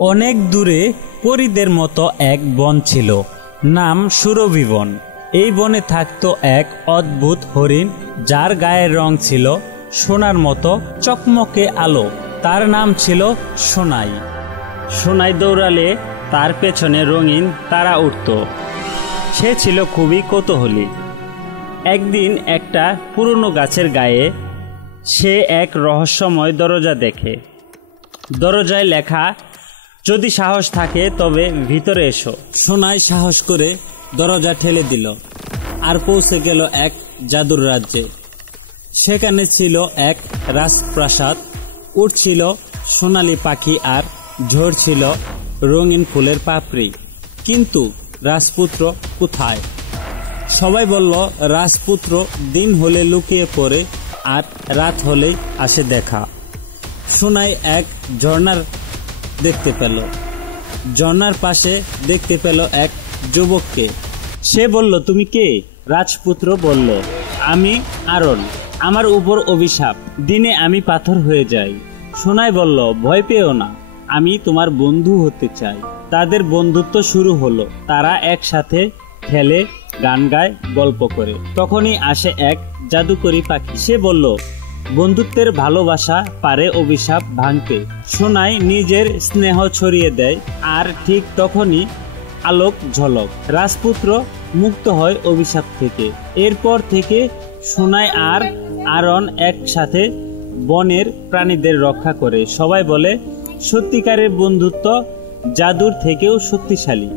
অনেক দূরে পরীদের মতো এক বন ছিল, নাম সুরভি বন। এই বনে থাকতো এক অদ্ভুত হরিণ, যার গায়ের রং ছিল সোনার মতো চকমকে আলো। তার নাম ছিল সোনাই। সোনাই দৌড়ালে তার পেছনে রঙিন তারা উঠত। সে ছিল খুবই কৌতূহলী। একদিন একটা পুরনো গাছের গায়ে সে এক রহস্যময় দরজা দেখে। দরজায় লেখা, যদি সাহস থাকে তবে ভিতরে এসো। সোনাই সাহস করে দরজা ঠেলে দিল আর পৌঁছে গেল এক জাদুর রাজ্যে। সেখানে ছিল এক রাজপ্রাসাদ, উঠছিল সোনালি পাখি আর ঝরছিল রঙিন ফুলের পাপড়ি। কিন্তু রাজপুত্র কোথায়? সবাই বলল, রাজপুত্র দিন হলে লুকিয়ে পড়ে আর রাত হলেই আসে দেখা। সোনাই এক ঝর্ণার দেখতে পেল। ঝর্ণার পাশে দেখতে পেল এক যুবককে। সে বলল, তুমি কে? রাজপুত্র বলল, আমি আরন। আমার উপর অভিশাপ, দিনে আমি পাথর হয়ে যাই। সোনাই বলল, ভয় পেও না, আমি তোমার বন্ধু হতে চাই। তাদের বন্ধুত্ব শুরু হলো। তারা একসাথে খেলে, গান গায়, গল্প করে। তখনই আসে এক জাদুকরি পাখি। সে বলল, বন্ধুত্বের ভালোবাসা পারে অভিশাপ ভাঙতে। সোনাই নিজের স্নেহ ছড়িয়ে দেয়, আর ঠিক তখনই আলোক ঝলক। রাজপুত্র মুক্ত হয় অভিশাপ থেকে। এরপর থেকে সোনাই আর আরন একসাথে বনের প্রাণীদের রক্ষা করে। সবাই বলে, সত্যিকারের বন্ধুত্ব জাদুর থেকেও শক্তিশালী।